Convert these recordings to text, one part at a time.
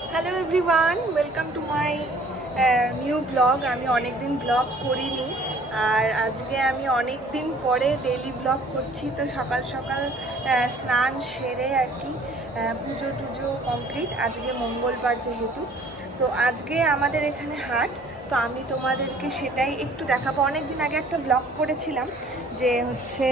Hello everyone, welcome to my new blog. আমি অনেক দিন ব্লগ করিনি, আর আজকে আমি অনেক দিন পরে ডেইলি ব্লগ করছি। তো সকাল সকাল স্নান সেরে আর কি পুজো টুজো কমপ্লিট। আজকে মঙ্গলবার যেহেতু, তো আজকে আমাদের এখানে হাট। তো আমি তোমাদেরকে সেটাই একটু দেখাবো। অনেক দিন আগে একটা ব্লগ করেছিলাম যে হচ্ছে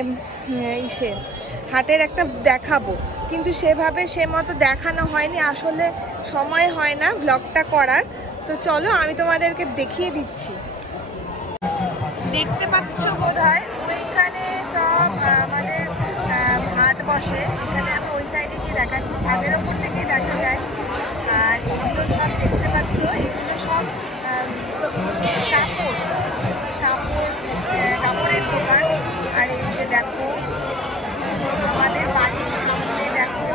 হাটের একটা দেখাবো, কিন্তু সেভাবে সে মতো দেখানো হয়নি, আসলে সময় হয় না ব্লগটা করার। তো চলো আমি তোমাদেরকে দেখিয়ে দিচ্ছি। দেখতে পাচ্ছ বোধহয় ওইখানে সব আমাদের হাট বসে। এখানে আমি ওই সাইডে গিয়ে দেখাচ্ছি, ছাদের ওপর থেকে দেখা যায়। আর এগুলো সব দেখতে পাচ্ছ, এগুলো সব কাপড়ের দোকান। আর এই যে দেখো আমাদের বাড়ির সামনে দেখো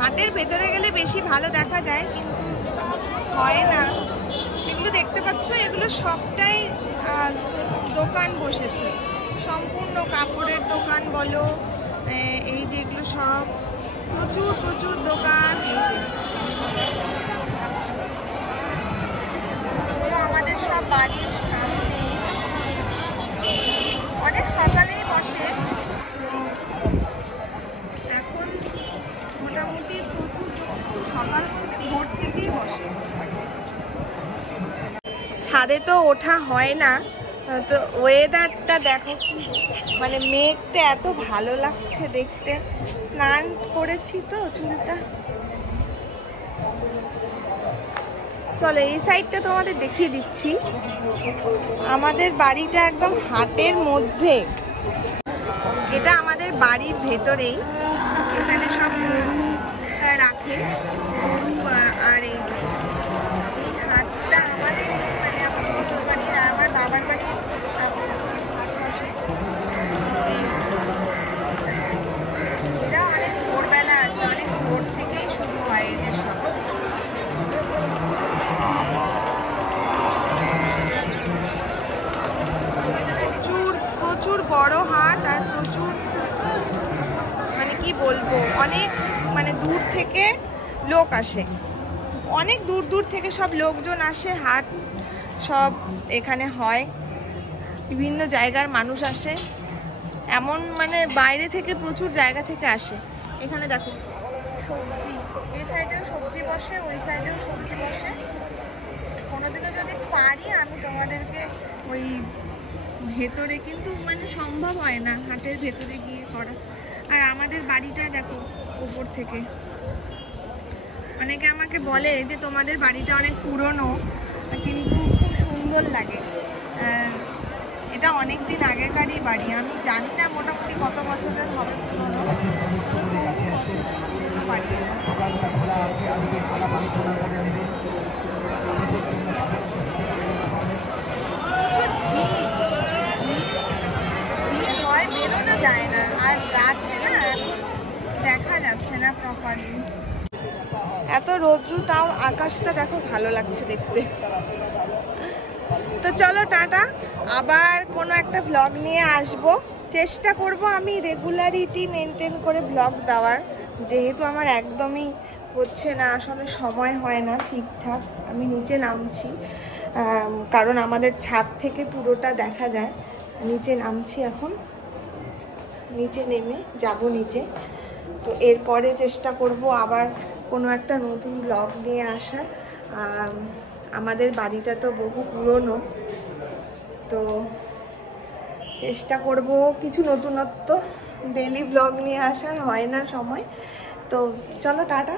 হাটের ভেতরে গেলে বেশি ভালো দেখা যায়, কিন্তু হয় না। এগুলো দেখতে পাচ্ছ, এগুলো সবটাই দোকান বসেছে, সম্পূর্ণ কাপড়ের দোকান বলো। এই যে এগুলো সব প্রচুর প্রচুর দোকান। আমাদের সব বাড়ির সামনে অনেক সকালেই বসে। এখন মোটামুটি প্রচুর সকাল থেকে ভোর থেকেই বসে। ছাদে তো ওঠা হয় না, তো ওয়েদারটা দেখো, মানে মেঘটা এত ভালো লাগছে দেখতে। স্নান করেছি তো, চুলটা। চলো এই সাইডটা তোমাদের দেখিয়ে দিচ্ছি। আমাদের বাড়িটা একদম হাটের মধ্যে, এটা আমাদের বাড়ির ভেতরেই। এখানে সব গরু রাখে, গরু। আর এই হাটটা আমাদের, মানে আমার শ্বশুর বাড়ির, আমার বাবার বাড়ির বসে। এরা অনেক ভোরবেলা আসে, অনেক ভোর থেকেই শুরু হয় এদের সব। প্রচুর প্রচুর বড় হাট, আর প্রচুর, মানে কি বলবো, অনেক মানে দূর থেকে লোক আসে, অনেক দূর দূর থেকে সব লোকজন আসে। হাট সব এখানে হয়, বিভিন্ন জায়গার মানুষ আসে, এমন মানে বাইরে থেকে প্রচুর জায়গা থেকে আসে। এখানে দেখো সবজি, এই সাইডেও সবজি বসে, ওই সাইডেও সবজি বসে। কোনোদিনও যদি পারি আমি তোমাদেরকে ওই ভেতরে, কিন্তু মানে সম্ভব হয় না হাটের ভেতরে গিয়ে করা। আর আমাদের বাড়িটা দেখো উপর থেকে। অনেকে আমাকে বলে যে তোমাদের বাড়িটা অনেক পুরনো, কিন্তু খুব সুন্দর লাগে। এটা অনেক দিন আগেকারই বাড়ি, আমি জানি না মোটামুটি কত বছরের হবে পুরনো বাড়ি। হয়, বেরোনো যায় না, আর গাছে না দেখা যাচ্ছে না প্রপারলি। এত রৌদ্র, তাও আকাশটা দেখো ভালো লাগছে দেখতে। তো চলো টাটা, আবার কোনো একটা ব্লগ নিয়ে আসবো। চেষ্টা করব আমি রেগুলারিটি মেনটেন করে ব্লগ দেওয়ার, যেহেতু আমার একদমই হচ্ছে না, আসলে সময় হয় না ঠিকঠাক। আমি নিচে নামছি, কারণ আমাদের ছাদ থেকে পুরোটা দেখা যায়। নিচে নামছি এখন, নিচে নেমে যাব নিচে। তো এরপরে চেষ্টা করব আবার কোনো একটা নতুন ব্লগ নিয়ে আসার। আমাদের বাড়িটা তো বহু পুরনো, তো চেষ্টা করব কিছু নতুনত্ব। ডেইলি ব্লগ নিয়ে আসার হয় না সময়। তো চলো টাটা।